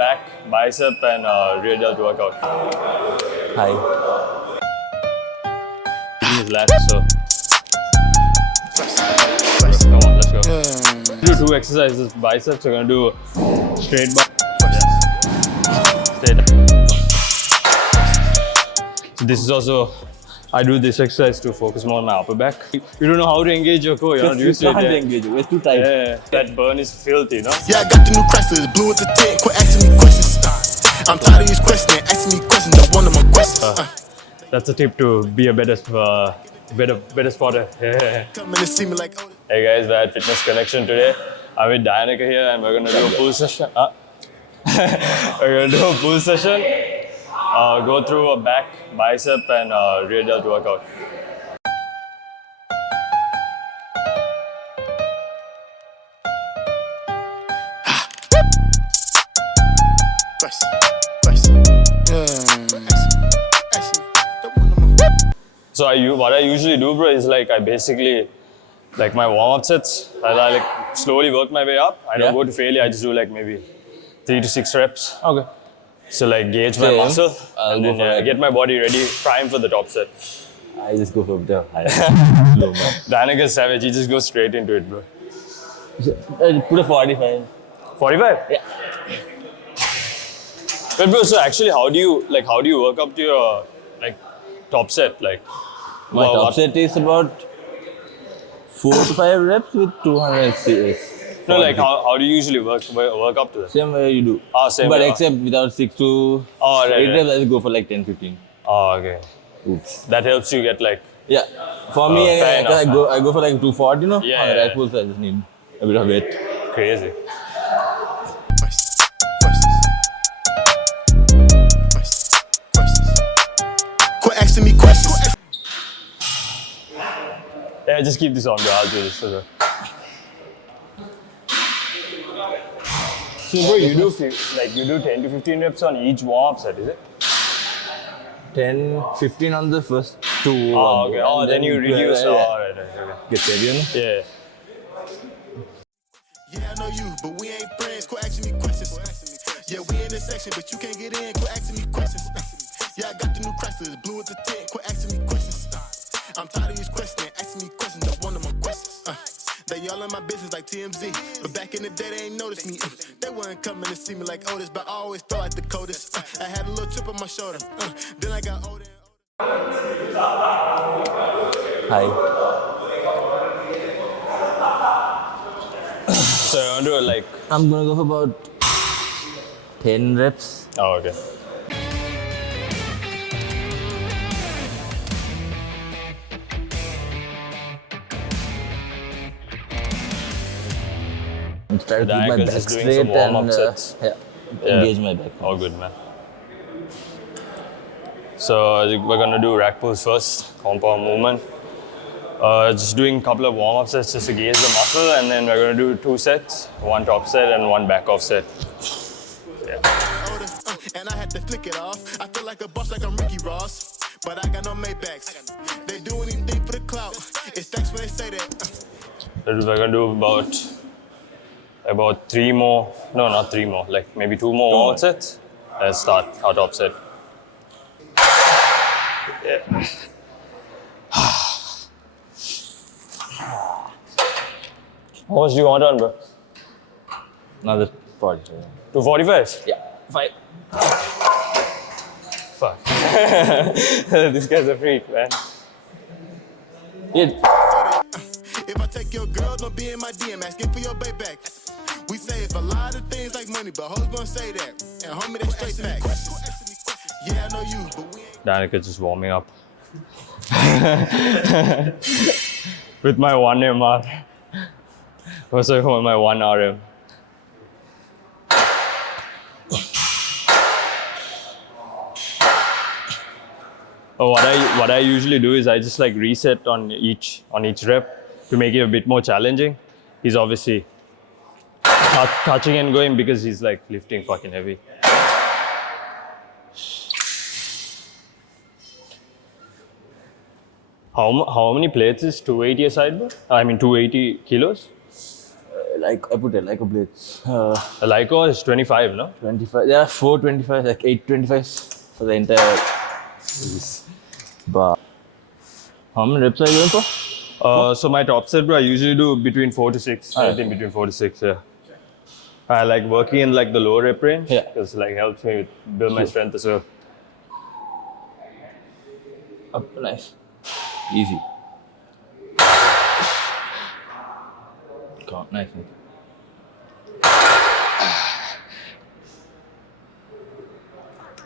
back, bicep and rear delt workout. Hi. These lats, so come on, let's go. Do two exercises. Biceps, we're gonna do straight bar. Straight. So this is also, I do this exercise to focus more on my upper back. You don't know how to engage your core. You're not used to it. Engage it. It's too tight. Yeah, that burn is filthy, no? Yeah, I got the new Chrysler, blue with the tint. Quit asking me questions. I'm tired of these questions. Asking me questions. I want more questions. That's a tip to be a better spotter. Yeah. Coming to see me like, oh. Hey guys, we're at Fitness Connection today. I'm with Dianaka here and we're gonna do a pull session. We're gonna do a pull session. Go through a back, bicep and rear delt workout. So what I usually do, bro, is like I basically, like my warm-up sets, I like slowly work my way up. I don't go to failure, I just do like maybe 3 to 6 reps. Okay. So like gauge my muscle and then get my body ready, prime for the top set. I just go for the high. Low man. Dianaka is savage, he just goes straight into it, bro. Put a 45. 45? Yeah. But bro, so actually how do you work up to your like top set? Like My top set is about 4 to 5 reps with 200 CS. No, like how do you usually work up to that? Same way you do. Same but way. except without 6 to 8 reps, I just go for like 10, 15. Oh, okay. Oops. That helps you get like... Yeah. For me, I go for like 240, you know? Yeah, On the rack pulls, I just need a bit of weight. Crazy. Quit asking me questions. Yeah, just keep this on, bro. I'll do this. Okay. So, bro, you do 10 to 15 reps on each warm-up set, is it? 10, 15 on the first 2. Oh, okay. Oh, then you reduce. Oh, right, okay. Get heavy, you know? Yeah. Yeah, I know you, but we ain't friends. Quit asking me questions. Yeah, we in this section, but you can't get in. Quit asking me questions. Yeah, I got the new Chrysler, blue with the tint. Quit asking me questions. I'm tired of these questions. Asking me questions, I want more questions. They all in my business like TMZ, but back in the day they ain't noticed me. They weren't coming to see me like Otis, but I always thought like the coldest. I had a little chip on my shoulder. Then I got older. Hi. So, you want to do like... I'm gonna go for about 10 reps. Oh, okay. I'm trying to keep my Dianaka's back just doing straight some warm-up and sets. engage my back. All good, man. So we're gonna do rack pulls first, compound movement. Just doing a couple of warm-up sets just to gauge the muscle, and then we're gonna do 2 sets, 1 top set and 1 back off set. Yeah. And I had to flick it off. I feel like a boss, like I'm Ricky Ross, but I got no Maybachs. They do anything for the clout. It's thanks when they say that. We're gonna do about 3 more. No, not 3 more. Like maybe 2 more warm-up sets. Let's start our top set. Yeah. How much do you want on, bro? Another 40. 245? Yeah. 5. Fuck. This guy's a freak, man. Yeah. If I take your girl, don't be in my DM asking for your payback. We save a lot of things like money, but hoes gonna say that. And homie, that's straight facts. Yeah, I know you, but we ain't. Dianaka's just warming up. With my 1 MR. Also my 1 RM. What I usually do is I just like reset on each rep to make it a bit more challenging. He's obviously touching and going because he's like lifting fucking heavy. How many plates is 280 a side, bro? I mean 280 kilos? Like I put it like a blitz. A Lyco is 25, no? 25. Yeah, 425, like 825 for the entire bar. How many reps are you going for? So my top set, bro, I usually do between 4 to 6. I Alright. think between 4 to 6, yeah. I like working in like the lower rep range. Yeah. Because like helps me build my strength as well. Up, nice. Easy. Go, nice.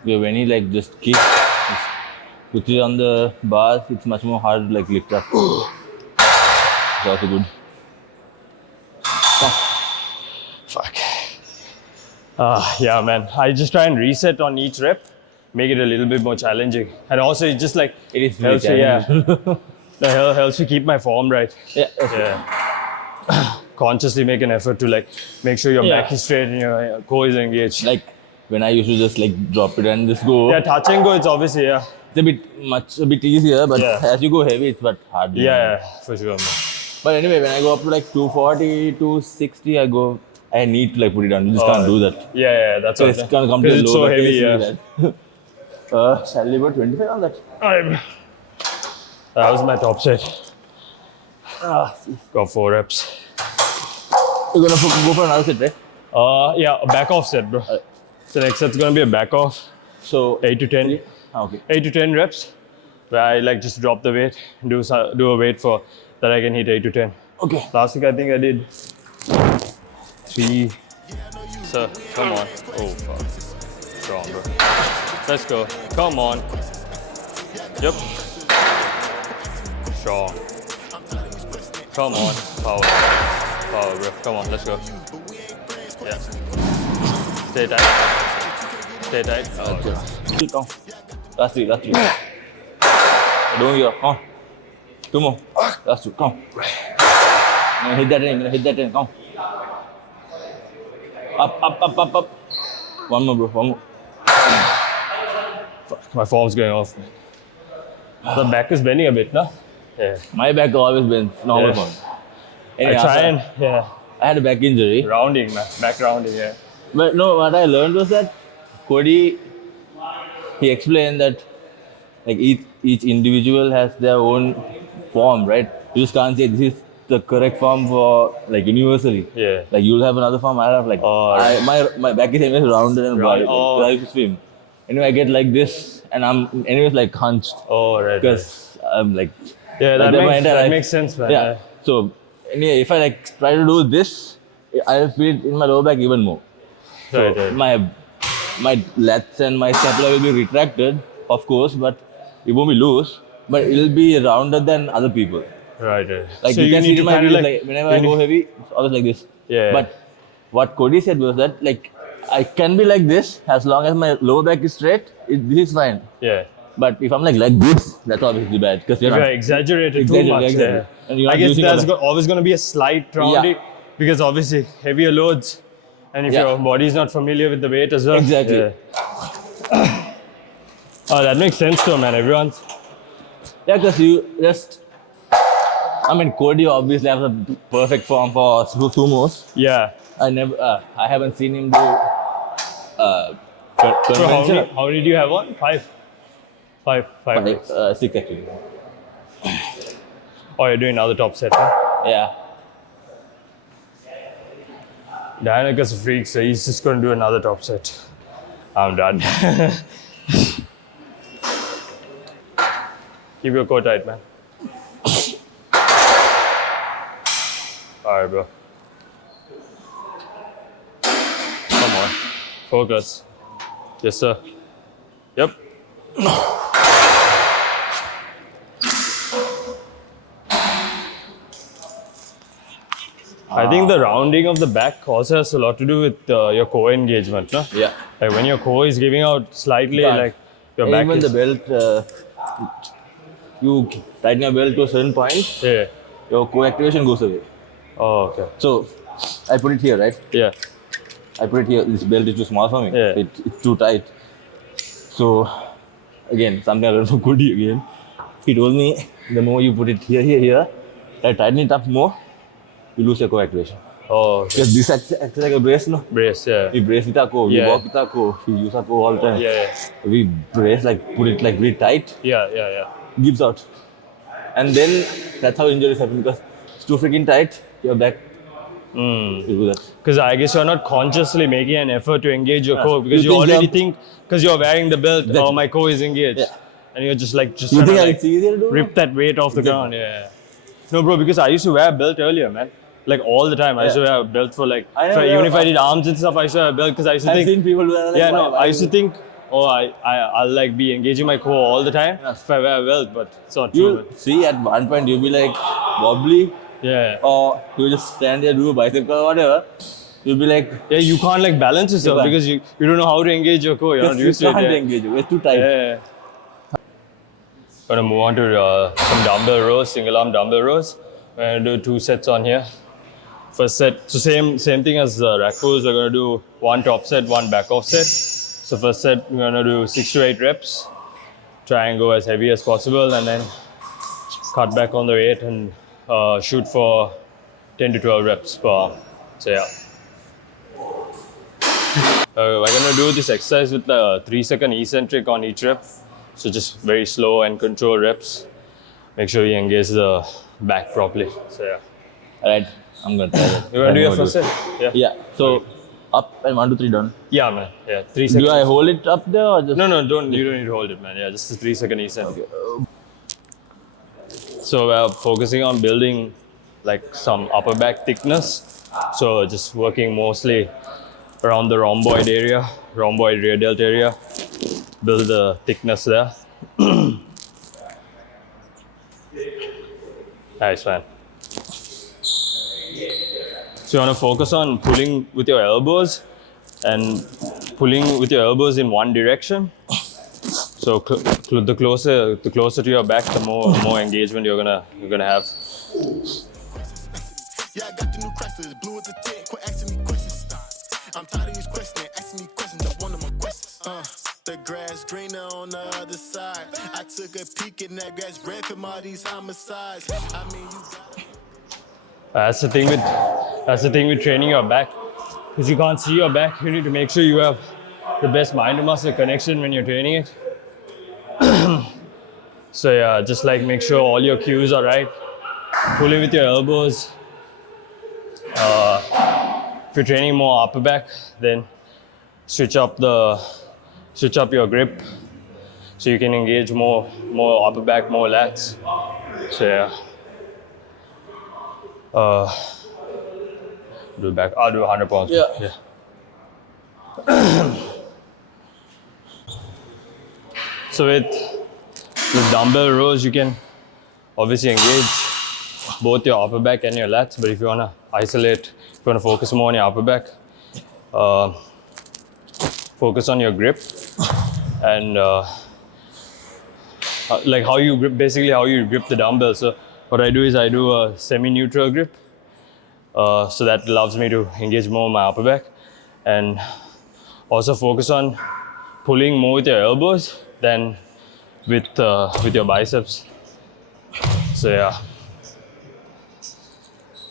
Yeah, when you like just kick, put it on the bars, it's much more hard to like lift up. It's also good. Fuck. Yeah, man. I just try and reset on each rep, make it a little bit more challenging. And also, it just like, It is really helps me, yeah. challenging. The hell helps me keep my form right. Yeah. Yeah. Consciously make an effort to like make sure your Yeah. back is straight and your core is engaged. Like when I used to just like drop it and just go. Yeah, touch and go, it's obviously, yeah. It's a bit easier, but Yeah. as you go heavy, it's but hard. Yeah, for sure, man. But anyway, when I go up to like 240, 260, I need to like put it down. You just can't do that. Yeah, that's So what. it's gonna come to a It's low so heavy, pace, yeah. that. Shall we go 25 on that? Alright. That was my top set. Got 4 reps. You're gonna go for another set, right? Yeah, a back off set, bro. So next set's gonna be a back off, So 8 to 10. Okay. 8 to 10 reps, where I like just drop the weight, do a weight for that I can hit 8 to 10. Okay. Last week I think I did 3. So come on. Oh fuck. Strong, bro. Let's go. Come on. Yep. Strong. Come on. Power. Power, bro. Come on. Let's go. Yeah. Stay tight. Stay tight. Oh, okay. Come. Last three. Don't give up. Come. 2 more. Last 2. Come. Hit that in. Come. Up. 1 more, bro. 1 more. Fuck, my form's going off. The back is bending a bit, no? Yeah. My back always been normal Yeah. for me. I Anyway, try after- and, yeah. I had a back injury. Rounding, man. Back rounding, yeah. But no, what I learned was that Cody, he explained that like each individual has their own form, right? You just can't say this is the correct form for like universally. Yeah. Like you'll have another form, I'll have like my back is anyways rounded and wide. Oh. Like, I swim. Anyway, I get like this and I'm anyways like hunched Oh, right. because I'm like Yeah, like that makes sense, man. yeah. So anyway, if I like try to do this, I'll feel it in my lower back even more. So Right. my lats and my scapula will be retracted, of course, but it won't be loose. But it'll be rounder than other people. Right. Like so you can see to in my kind of videos, like whenever I go heavy, it's always like this. Yeah. But what Cody said was that like I can be like this as long as my lower back is straight. This is fine. Yeah. But if I'm like this, that's obviously bad because you're If not. you exaggerate it too Exactly, much, exactly. yeah. And you're I not guess using there's all that. always going to be a slight rounding because obviously heavier loads, and if Yeah. your body is not familiar with the weight as well. Exactly. Yeah. Oh, that makes sense though, man. Everyone's. Yeah, because you just. I mean, Cody obviously has a perfect form for sumos. Yeah. I haven't seen him do So conventional. how many do you have on? 5. 5 reps. 6 actually. Oh, you're doing another top set, huh? Yeah. Dianaka's a freak, so he's just going to do another top set. I'm done. Keep your core tight, man. Alright, bro. Come on. Focus. Yes, sir. Yep. I think the rounding of the back also has a lot to do with your core engagement, no? Yeah. Like when your core is giving out slightly, Yeah. like your back Even is... the belt, you tighten your belt to a certain point, Yeah. your co-activation goes away. Oh, okay. So, I put it here, right? Yeah. I put it here. This belt is too small for me. Yeah. It's too tight. So, again, something I learned from Cody again. He told me the more you put it here, I tighten it up more, you lose your co-activation. Oh, okay. Because this acts like a brace, no? Brace, yeah. We brace with our core, we Yeah. walk with our core, we use our core all the time. Yeah, We brace, like put it like really tight, yeah. gives out. And then that's how injuries happen because it's too freaking tight, your back. You do that. Because I guess you're not consciously making an effort to engage your core because You you think already you're- think, because you're wearing the belt, Exactly. oh, my core is engaged. Yeah. And you're just You trying think to it's easier to do? rip that weight off the ground. Exactly. Yeah. No, bro, because I used to wear a belt earlier, man. Like all the time. I used to wear a belt for like, I know, even yeah. if I did arms and stuff, I used to wear a belt because I used to I've think, seen people do that. Like, yeah, no, why- I used to think, oh, I'll like be engaging my core all the time if I wear a belt, but it's not true. You'll Man. see at one point you'll be like wobbly, Yeah. or you just stand there, do a bicep curl or whatever. You'll be like, Yeah, you can't like balance yourself Yeah. because you don't know how to engage your core. You're not you used to it. can't Yeah. engage it. It's too tight. Yeah. Gonna move on to some dumbbell rows, single arm dumbbell rows. We're gonna do 2 sets on here. First set, so same thing as rack pulls. We're gonna do 1 top set, 1 back off set. So first set, we're gonna do 6 to 8 reps. Try and go as heavy as possible, and then cut back on the weight and shoot for 10 to 12 reps per arm. So yeah. We're gonna do this exercise with the 3-second eccentric on each rep. So just very slow and controlled reps. Make sure you engage the back properly. So yeah. Alright, I'm gonna try that. You wanna do I'm your gonna first set? Yeah. Yeah, so up and 1, 2, 3 done. Yeah, man. Yeah, 3 seconds. Do I hold it up there or just? No, don't. You don't need to hold it, man. Yeah, just a 3-second eccentric. So we're focusing on building like some upper back thickness. So just working mostly around the rhomboid area, rhomboid rear delt area. Build the thickness there. Nice, man. So you want to focus on pulling with your elbows and pulling with your elbows in one direction. So the closer to your back, the more engagement you're gonna have. Yeah, I got the new Chrysler, it's blue at the tint. Quit asking me questions. I'm tired of these questions, asking me questions. I want more questions. The grass greener on the other side. I took a peek in that grass red from all these homicides. I mean, you got That's the thing with training your back, because you can't see your back. You need to make sure you have the best mind to muscle connection when you're training it. So yeah, just like make sure all your cues are right. Pulling with your elbows. If you're training more upper back, then switch up your grip so you can engage more upper back, more lats. So yeah. Do back. I'll do 100 pounds. Yeah. So with dumbbell rows, you can obviously engage both your upper back and your lats. But if you wanna isolate, if you wanna focus more on your upper back, focus on your grip and like how you grip, basically how you grip the dumbbell. So what I do is I do a semi-neutral grip. So that allows me to engage more of my upper back, and also focus on pulling more with your elbows than with your biceps. So yeah.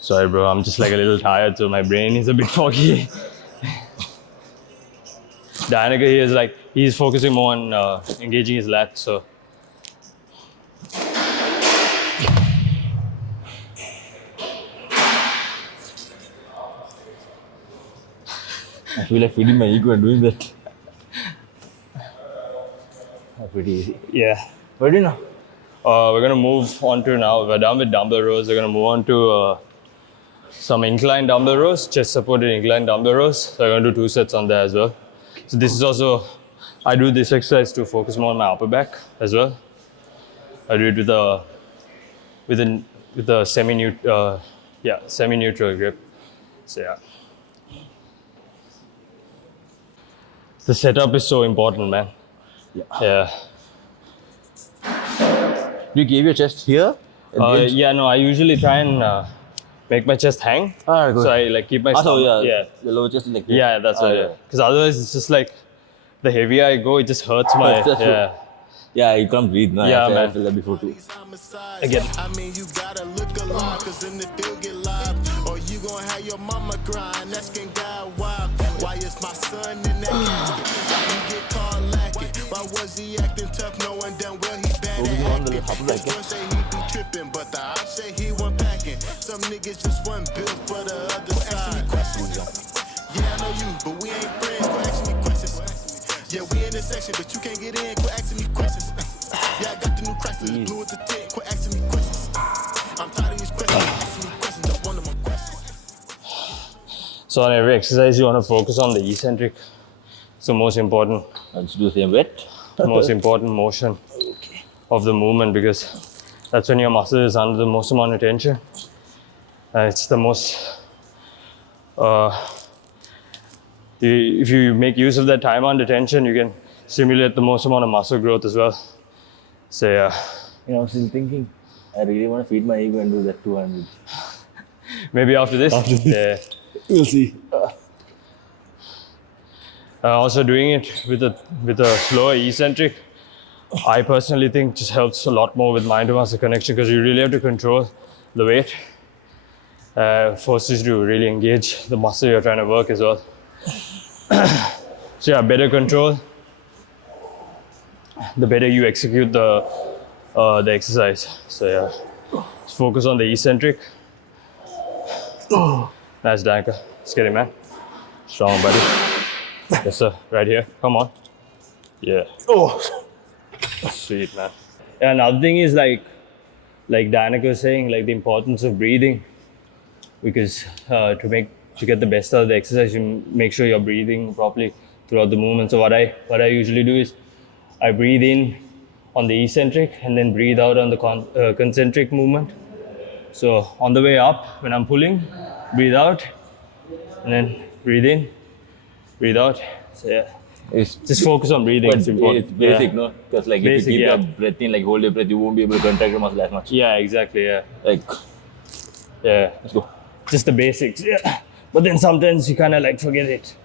Sorry, bro. I'm just like a little tired, so my brain is a bit foggy. Dianaka here is like he's focusing more on engaging his lats. So. I feel like feeding my ego and doing that. That's pretty easy. Yeah. Ready now? We're gonna move on to now. We're done with dumbbell rows. We're gonna move on to some incline dumbbell rows, chest supported incline dumbbell rows. So I'm gonna do 2 sets on that as well. So this is also, I do this exercise to focus more on my upper back as well. I do it with a semi-neutral grip. So yeah. The setup is so important, man. Yeah. Do you give your chest here? Yeah, no, I usually try and make my chest hang. Alright, good. So I like keep my stomach. Yeah. The lower chest is like this. Yeah, that's right. Because otherwise, it's just like the heavier I go, it just hurts my. That's true. Yeah. Yeah, you can't breathe now. Yeah, I man. feel that before too. these homicides. Again. I mean, you gotta look alive, cause in the field get live. Or you gon' have your mama grind, asking God why. Why is my son in that casket? Why he get caught lacking? Why was he acting tough knowing damn well he bad at acting? This girl say he be tripping, but the op say he wasn't packing. Some niggas just wasn't built for the other side. Yeah, I know you, but we ain't friends. Quit asking me questions. Yeah, we in this section, but you can't get in. Quit asking me questions. Yeah, I got the new Chrysler, blue at the tent. Quit asking me questions. I'm tired of these questions. Asking me questions, I want them questions. So on every exercise, you want to focus on the eccentric. It's the most important. Let's do the same weight. Most important motion of the movement, because that's when your muscle is under the most amount of tension. It's the most. If you make use of that time under tension, you can stimulate the most amount of muscle growth as well. So yeah. You know, I'm still thinking, I really want to feed my ego and do that 200. Maybe after this. Yeah. We'll see. Also doing it with a slower eccentric, I personally think just helps a lot more with mind to muscle connection, because you really have to control the weight. Forces you to really engage the muscle you're trying to work as well. So yeah, better control, the better you execute the exercise. So yeah, just focus on the eccentric. Nice, Dianaka. Let's get it, man. Strong, buddy. Yes, sir. Right here. Come on. Yeah. Oh, sweet, man. Yeah, another thing is like Dianaka was saying, like the importance of breathing, because to get the best out of the exercise, you make sure you're breathing properly throughout the movement. So what I usually do is I breathe in on the eccentric and then breathe out on the concentric movement. So on the way up, when I'm pulling, breathe out, and then breathe in, breathe out. So yeah, just focus on breathing. But it's important. it's basic, no? Because like Basic, if you keep yeah. your breath in, like hold your breath, you won't be able to contract your muscle as much. Yeah, exactly. Yeah, Like, yeah. let's go. Just the basics. Yeah. But then sometimes you kind of like forget it.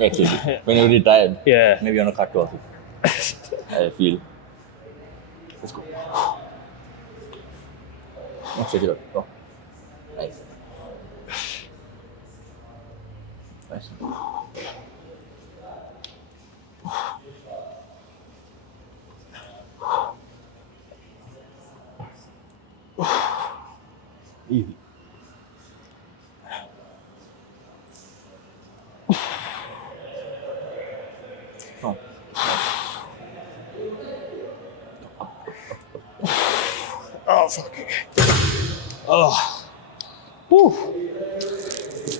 Actually, when you're really tired, Yeah. maybe on a cut also. I feel. Let's go. No, stretch it out. Go. Nice. Nice. Easy. Oh. Oh, fuck. Oh. Whew.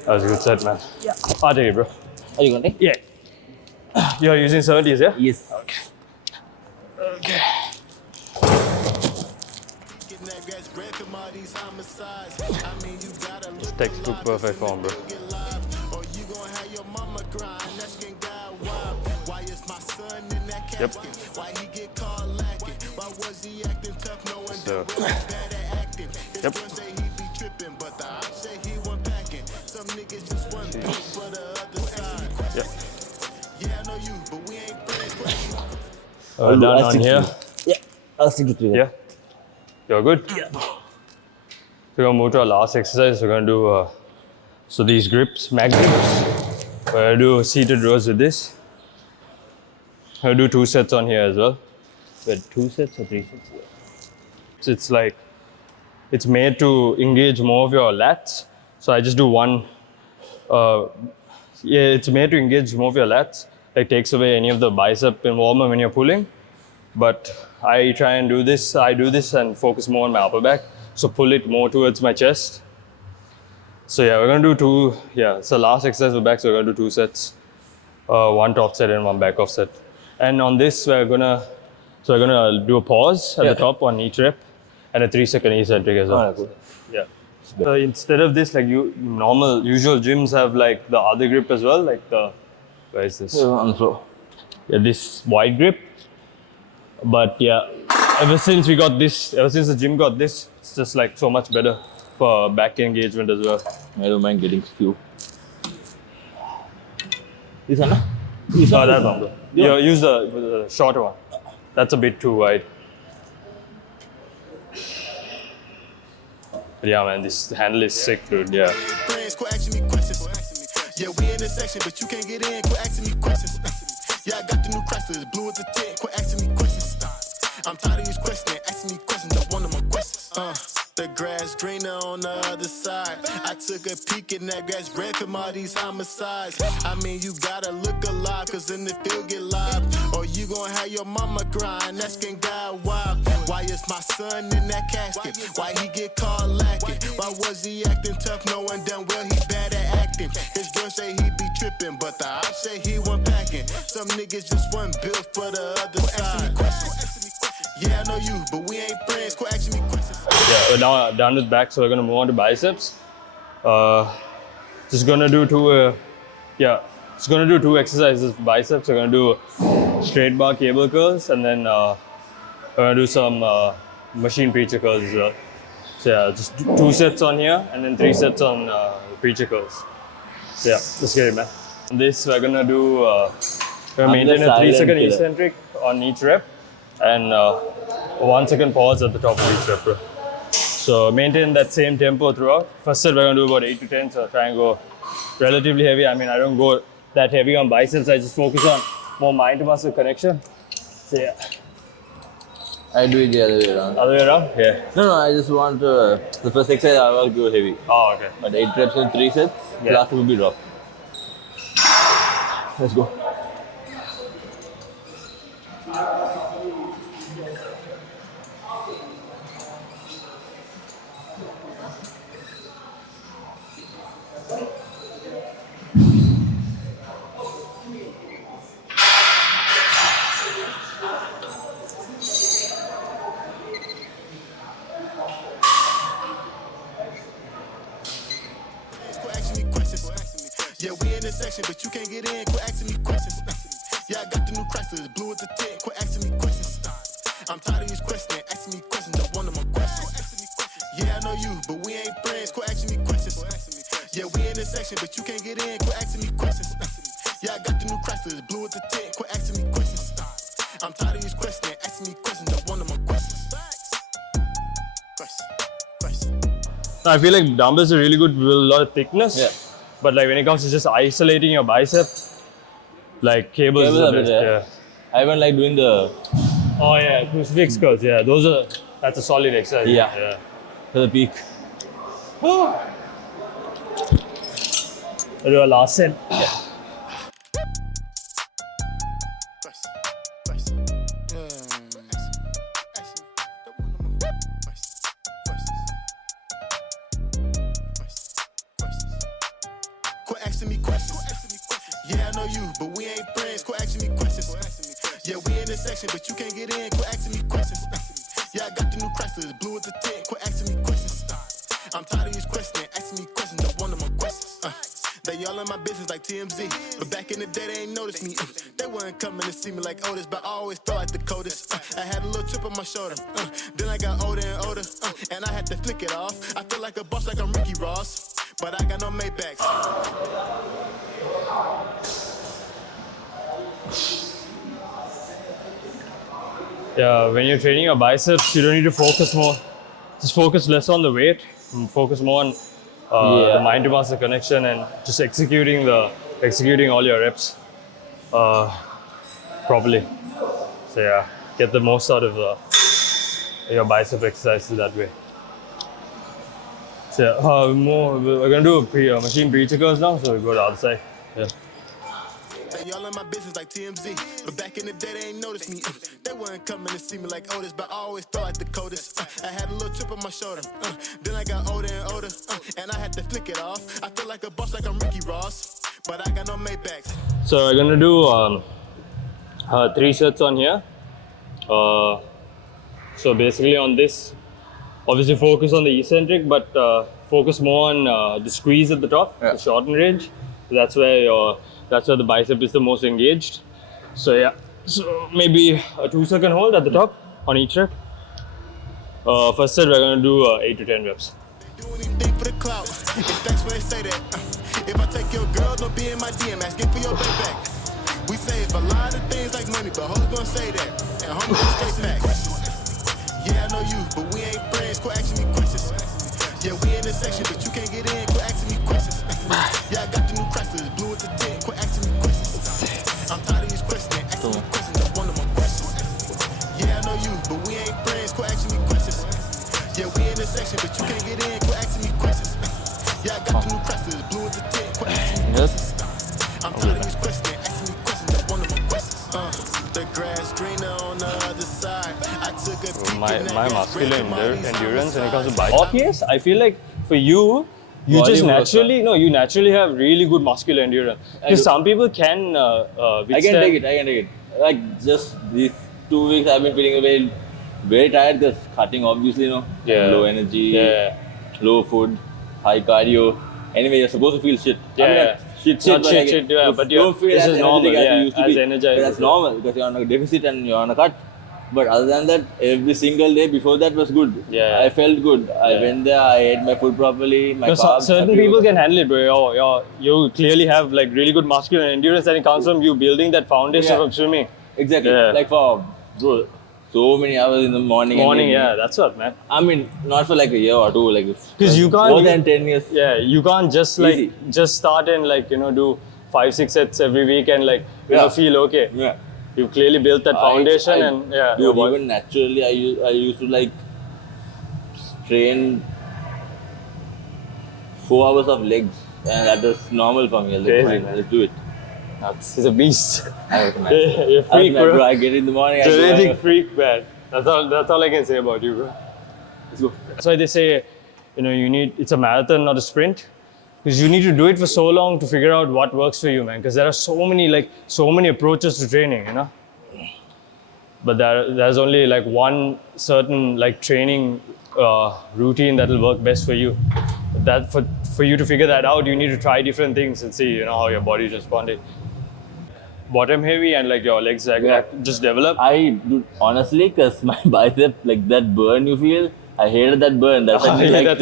That was a good set, man. Yeah. I'll take it, bro. Are you gonna take? Yeah. You're using 70s, yeah? Yes. Okay. Okay. Getting that gas bread from all these homicides. I mean, you gotta look Textbook perfect form, bro. or you gon' have your mama grind, asking God why. Why is my son in that Yep. casket? Why he get caught lacking? Why was he acting tough knowing So- that well he's bad at acting? His Yep. friends say he be tripping, but the op say he wasn't packing. Some niggas just wasn't built for the other side. Yep. Yeah, I know you, but we ain't friends. Done I'll on stick to here. you. Yeah, I'll stick to 3. Yeah. You're good? Yeah. So we're gonna move to our last exercise. We're gonna do so these grips, mag grips. We're gonna do seated rows with this. We're gonna do 2 sets on here as well. Wait, 2 sets or 3 sets? So it's like, it's made to engage more of your lats. So I just do one. Yeah, it's made to engage more of your lats. Like takes away any of the bicep involvement when you're pulling. But I try and do this. I do this and focus more on my upper back. So pull it more towards my chest. So yeah, we're gonna do 2. Yeah, it's the last exercise for back. So we're gonna do 2 sets. 1 top set and 1 back off set. And on this, we're gonna do a pause at the top on each rep and a 3-second eccentric as well. Oh, cool. Yeah. So instead of this, like usual gyms have like the other grip as well, like where is this? On the floor. Yeah, this wide grip. But yeah, ever since the gym got this, it's just like so much better for back engagement as well. I don't mind getting few. This one, Oh, that one, bro. Yeah, use the shorter one. That's a bit too wide. But yeah, man, this handle is sick, dude. Yeah. Friends, quit asking me questions. Yeah, we in the section, but you can't get in. Quit asking me questions. Yeah, I got the new Chrysler, blue at the tent. Quit asking me questions. I'm tired of these questions. Asking me questions, I want more questions. The grass greener on the other side. I took a peek in that grass red from all these homicides. I mean, you gotta look alive, cause in the field get live. Or you gon' have your mama crying, asking God why. Why is my son in that casket? Why he get caught lacking? Why was he acting tough knowing damn well he bad at acting? His girl say he be tripping, but the op say he wasn't packing. Some niggas just wasn't built for the other side. Yeah, I know you, but we ain't friends. Quit asking me questions. Yeah, we're now done with back, so we're gonna move on to biceps. Just gonna do two exercises for biceps. We're gonna do straight bar cable curls, and then we're gonna do some machine preacher curls as well. So yeah, just 2 sets on here, and then 3 sets on preacher curls. So yeah, let's get it, man. On this, we're gonna do maintain a 3-second eccentric on each rep, and 1 second pause at the top of each rep, bro. So maintain that same tempo throughout. First set we're gonna do about 8 to 10, so try and go relatively heavy. I mean, I don't go that heavy on biceps, I just focus on more mind to muscle connection. So yeah. I do it the other way around. Other way around? Yeah. No, I just want the first exercise I will go heavy. Oh, okay. But 8 reps in 3 sets, Yeah. last will be drop. Let's go. Quit asking me questions. Yeah, we in the section, but you can't get in. Quit asking me questions. Yeah, I got the new Chrysler, blue at the tent. Quit asking me questions. I'm tired of these questions. Asking me questions, I want more questions. Yeah, I know you, but we ain't friends. Quit asking me questions. Yeah, we in the section, but you can't get in. Quit asking me questions. Yeah, I got the new Chrysler, blue at the tent. Quit asking me questions. I'm tired of these questions. Asking me questions, I want more questions. I feel like dumbbells are really good with a lot of thickness. Yeah. But like when it comes to just isolating your bicep, like cables is the Cables are best. better. Yeah. I even like doing the Oh yeah, crucifix curls. Yeah, that's a solid exercise. Yeah. for the peak. We'll do a last set. Quit asking me questions. Yeah, I know you, but we ain't friends. Quit asking me questions. Yeah, we in this section, but you can't get in. Quit asking me questions. Yeah, I got the new Chrysler, blue at the tent. Quit asking me questions. I'm tired of these questions. Asking me questions, I want more questions. They all in my business like TMZ, but back in the day they ain't noticed me. They weren't coming to see me like Otis, but I always thought like the coldest. I had a little chip on my shoulder. Then I got older and older, and I had to flick it off. I feel like a boss, like I'm Ricky Ross, but I got no Maybachs. Yeah, when you're training your biceps, you don't need to focus more. Just focus less on the weight, and focus more on the mind to muscle connection and just executing all your reps properly. So yeah, get the most out of your bicep exercises that way. So yeah, we're gonna do machine preacher curls now, so we go to the other side. Yeah. Y'all in my business like TMZ, but back in the day they ain't noticed me. They weren't coming to see me like Otis, but I always thought like the coldest. I had a little chip on my shoulder. Then I got older and older, and I had to flick it off. I feel like a boss, like I'm Ricky Ross, but I got no Maybachs. So we're gonna do 3 sets on here. So basically on this, obviously focus on the eccentric, but focus more on the squeeze at the top, the shorten range. So that's where the bicep is the most engaged. So yeah, so maybe a 2-second hold at the top on each rep. First set we're gonna do 8 to 10 reps. Do anything for the clout. If that's where they say that. If I take your girl, don't be in my DM asking for your payback. We save a lot of things like money, but hoes gonna say that. And homies gonna stay facts. Yeah, I know you, but we ain't friends. Quit asking me questions. Yeah, we in the section, but you can't get in. Quit asking me questions. Yeah, I got the new crackers, blue at the tent. Quit asking me questions. I'm tired of these questions. Asking me questions, that's one of my questions. Yeah, I know you, but we ain't friends. Quit asking me questions. Yeah, we in the section, but you can't get in. Quit asking me questions. Yeah, I got the new crackers, blue at the tent. Quit asking me questions. I'm tired of these questions. Asking me questions, that's one of my questions. The grass greener on the other side. I took a peek in that My grass, muscular red commodities endurance when it comes to on the bicep. Yes, I feel like for you just Volume works, you naturally have really good muscular endurance. Because some people can withstand. I can take it. Like just these 2 weeks, I've been feeling very tired because cutting, obviously, low energy, low food, high cardio. Anyway, you're supposed to feel shit. Shit. Yeah, but you don't feel this as is normal. energetic as you Yeah, used to as be. energized. That's normal because you're on a deficit and you're on a cut. But other than that, every single day before that was good. Yeah. I felt good. I went there, I ate my food properly, my carbs. Certain people can handle it, bro. You clearly have like really good muscular endurance, and it comes from you building that foundation from swimming. Exactly. Yeah. Like for so many hours in the morning. And evening. Yeah, that's what, man. I mean, not for like a year or two, like Because you can't more than 10 years. Yeah, you can't just Easy. just start and do 5-6 sets every week and feel okay. Yeah. You clearly built that foundation Dude, even naturally, I used to like train 4 hours of legs, and that was normal for me. I was like, fine, let's do it. He's a beast. I was mad. You're a freak, bro. I get in the morning. Genetic freak, man. That's all I can say about you, bro. Let's go. That's why they say, it's a marathon, not a sprint. Because you need to do it for so long to figure out what works for you, man. Because there are so many approaches to training, But there's only like one certain training routine that will work best for you. That for you to figure that out, you need to try different things and see, how your body is responding. Bottom heavy and your legs just develop. I do honestly, because my bicep, that burn you feel, I hated that burn. That's why that's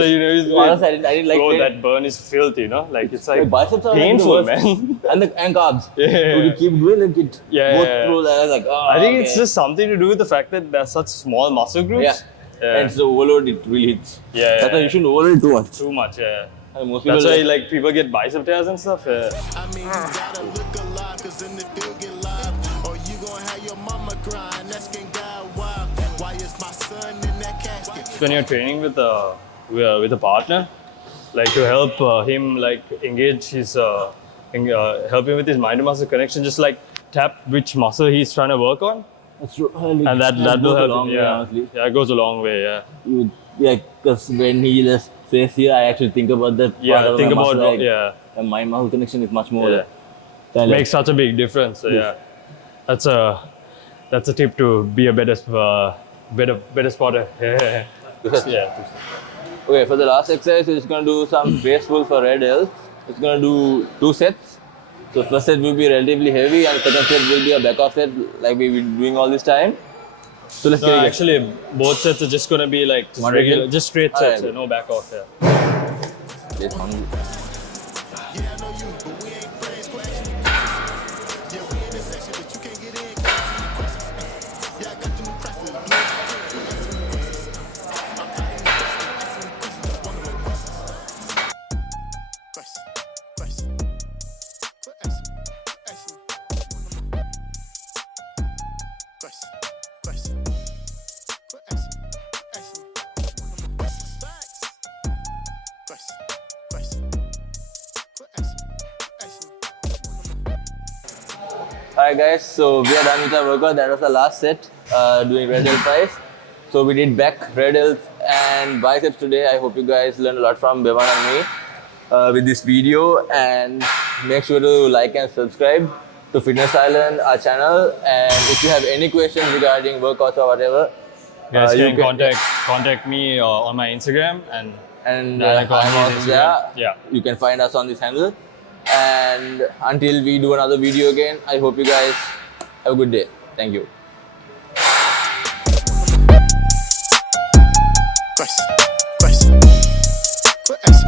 why honestly, I didn't like bro, it. that burn is filthy, it's like biceps are painful, like the worst. man. and carbs. Yeah. You keep doing it. Both through. I was like, I think it's just something to do with the fact that there's such small muscle groups. Yeah. And so overload, it really hits. Yeah. That's why you shouldn't overload it too much. Too much, yeah. Most That's why people get bicep tears and stuff. Yeah. I mean, you gotta look alive, cause in the field get live. Or you gon' have your mama crying, asking God why. Why is my son in that casket? When you're training with a partner, to help him engage his, help him with his mind to muscle connection, just tap which muscle he's trying to work on. That's true. And that will help him. Yeah, it goes a long way. Yeah. Because when he just says here, I actually think about that. Think about muscle, and my muscle connection is much more. Makes such a big difference. So, yeah, that's a tip to be a better spotter. Yeah. Okay, for the last exercise, we're just gonna do some face pull for red L's. It's gonna do 2 sets. So first set will be relatively heavy, and second set will be a back off set, like we've been doing all this time. So let's get it. Actually, both sets are just gonna be regular, just straight sets, no back off. Yes, hungry. Yeah, I know you, but we ain't friends. Quit asking me questions. Yeah, we in this section, but you can't get in. Quit asking me questions. Yeah, I got the new crackers, blue at the tent. I'm tired of these questions. Asking me questions, that's one of my questions. Question. Quit asking me. Question. Quit asking me. Facts. Question. Quit asking me. Alright guys, so we are done with our workout. That was the last set, doing red L fries. So we did back, red L's and biceps today. I hope you guys learned a lot from Bevan and me with this video. And make sure to like and subscribe to Fitness Island, our channel. And if you have any questions regarding workouts or whatever, guys can contact me on my Instagram and I'm Dianaka on Instagram. there. Yeah. You can find us on this handle. And until we do another video again, I hope you guys have a good day. Thank you. Question. Quit asking